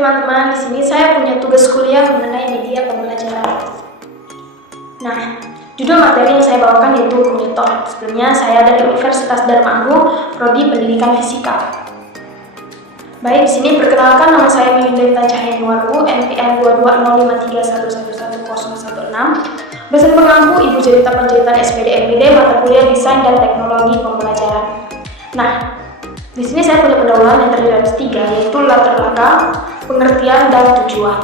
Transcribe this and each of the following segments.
teman-teman, di sini saya punya tugas kuliah mengenai media pembelajaran. Nah, judul materi yang saya bawakan yaitu hukum Newton. Sebelumnya saya dari Universitas Dharma Agung, Prodi Pendidikan Fisika. Baik, di sini perkenalkan, nama saya Mimindeta Cahyanuarwu, NPM 22053110016. Dosen pengampu Ibu Jelita Panjaitan SPD MPD, mata kuliah Desain dan Teknologi Pembelajaran. Nah, di sini saya punya pendahuluan yang terdiri dari 3, yaitu latar belakang, pengertian, dan tujuan.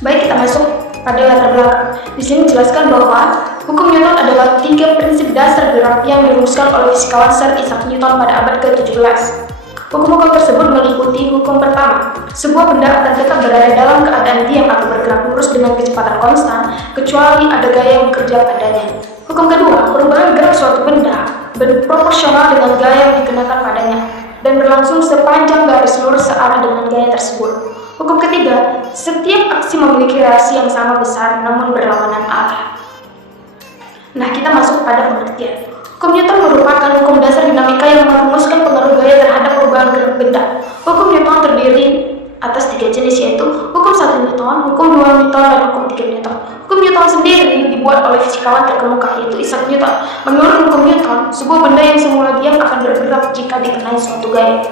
Baik, kita masuk pada latar belakang. Di sini dijelaskan bahwa hukum Newton adalah 3 prinsip dasar gerak yang dirumuskan oleh fisikawan Sir Isaac Newton pada abad ke-17. Hukum-hukum tersebut meliputi hukum pertama, sebuah benda akan tetap berada dalam keadaan diam atau bergerak lurus dengan kecepatan konstan, kecuali ada gaya yang bekerja padanya. Hukum kedua, perubahan gerak suatu benda berproporsional dengan gaya yang dikenakan padanya dan berlangsung sepanjang garis lurus searah dengan gaya tersebut. Hukum ketiga, setiap aksi memiliki reaksi yang sama besar namun berlawanan arah. Nah, kita masuk pada pengertian. Hukum Newton merupakan hukum dasar dinamika yang merumuskan pengaruh gaya terhadap perubahan gerak benda. Hukum Newton terdiri atas 3 jenis, yaitu hukum 1 Newton, hukum 2 Newton, dan hukum 3 Newton. Hukum Newton sendiri dibuat oleh fisikawan terkemuka yaitu Isaac Newton. Menurut hukum Newton, sebuah benda yang semula diam akan bergerak jika dikenai suatu gaya.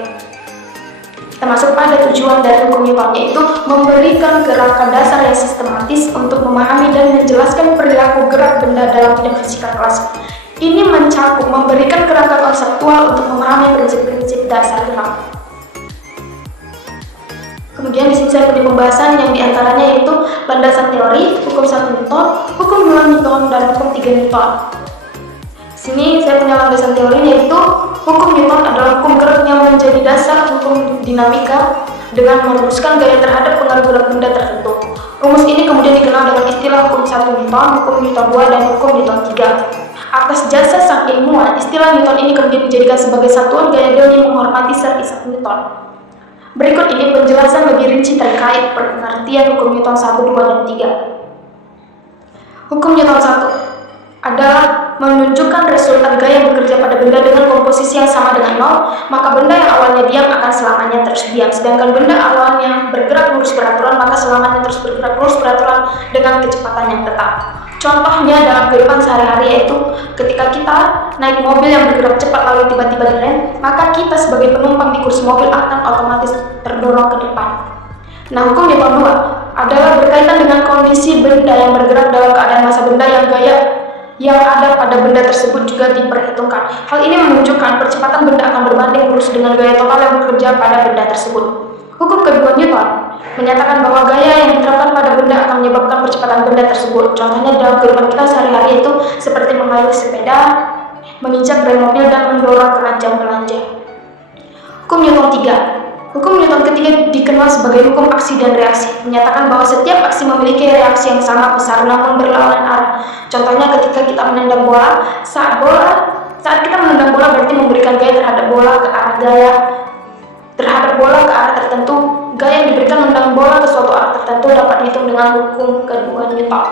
Kita masuk pada tujuan dari hukum Newton, yaitu memberikan gerakan dasar yang sistematis untuk memahami dan menjelaskan perilaku gerak benda dalam bidang fisika klasik. Ini mencakup memberikan kerangka konseptual untuk memahami prinsip-prinsip dasar gerak. Kemudian di sini saya punya pembahasan yang diantaranya yaitu landasan teori, hukum 1 Newton, hukum 2 Newton, dan hukum 3 Newton. Di sini saya punya landasan teori yaitu hukum Newton adalah hukum gerak yang menjadi dasar hukum dinamika dengan merumuskan gaya terhadap pengaruh gerak benda tertentu. Rumus ini kemudian dikenal dengan istilah hukum 1 Newton, hukum Newton 2, dan hukum Newton 3. Atas jasa sang ilmuwan, istilah Newton ini kemudian dijadikan sebagai satuan gaya demi menghormati Sir Isaac Newton. Berikut ini penjelasan lebih rinci terkait pengertian hukum Newton 1, 2, dan 3. Hukum Newton 1 adalah menunjukkan resultan gaya yang bekerja pada benda dengan komposisi yang sama dengan 0, maka benda yang awalnya diam akan selamanya terus diam. Sedangkan benda awalnya bergerak lurus beraturan, maka selamanya terus bergerak lurus beraturan dengan kecepatan yang tetap. Contohnya dalam kehidupan sehari-hari yaitu ketika kita naik mobil yang bergerak cepat lalu tiba-tiba direm, maka kita sebagai penumpang di kursi mobil akan otomatis terdorong ke depan. Nah, hukum Newton 2 adalah berkaitan dengan kondisi benda yang bergerak dalam keadaan massa benda yang gaya yang ada pada benda tersebut juga diperhitungkan. Hal ini menunjukkan percepatan benda akan berbanding lurus dengan gaya total yang bekerja pada benda tersebut. Hukum kedua Newton menyatakan bahwa gaya yang diterapkan pada benda akan menyebabkan percepatan benda tersebut. Contohnya dalam kehidupan kita sehari-hari itu seperti mengayuh sepeda, menginjak rem mobil, dan mendorong keranjang belanja. Hukum Newton 3. Hukum Newton ketiga dikenal sebagai hukum aksi dan reaksi, menyatakan bahwa setiap aksi memiliki reaksi yang sama besar namun berlawanan arah. Contohnya ketika kita menendang bola, saat kita menendang bola berarti memberikan gaya terhadap bola ke arah tertentu. Gaya yang diberikan menendang bola ke suatu arah tertentu dapat dihitung dengan hukum kedua Newton.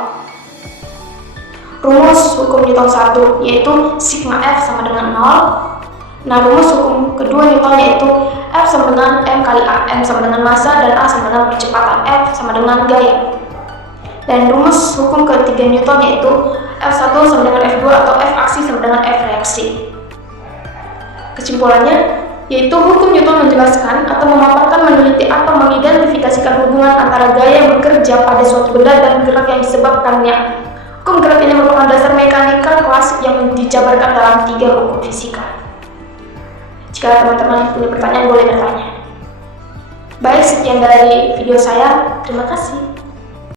Rumus hukum Newton 1 yaitu sigma F sama dengan 0. Nah, rumus hukum kedua Newton yaitu F sama dengan M kali A, M sama dengan massa, dan A sama dengan percepatan, F sama dengan gaya. Dan rumus hukum ketiga Newton yaitu F1 sama dengan F2 atau F aksi sama dengan F reaksi. Kesimpulannya yaitu hukum Newton menjelaskan atau memaparkan, meneliti atau mengidentifikasikan hubungan antara gaya yang bekerja pada suatu benda dan gerak yang disebabkannya. Hukum gerak ini merupakan dasar mekanika klasik yang dijabarkan dalam 3 hukum fisika. Jika teman-teman punya pertanyaan boleh bertanya. Baik, sekian dari video saya. Terima kasih.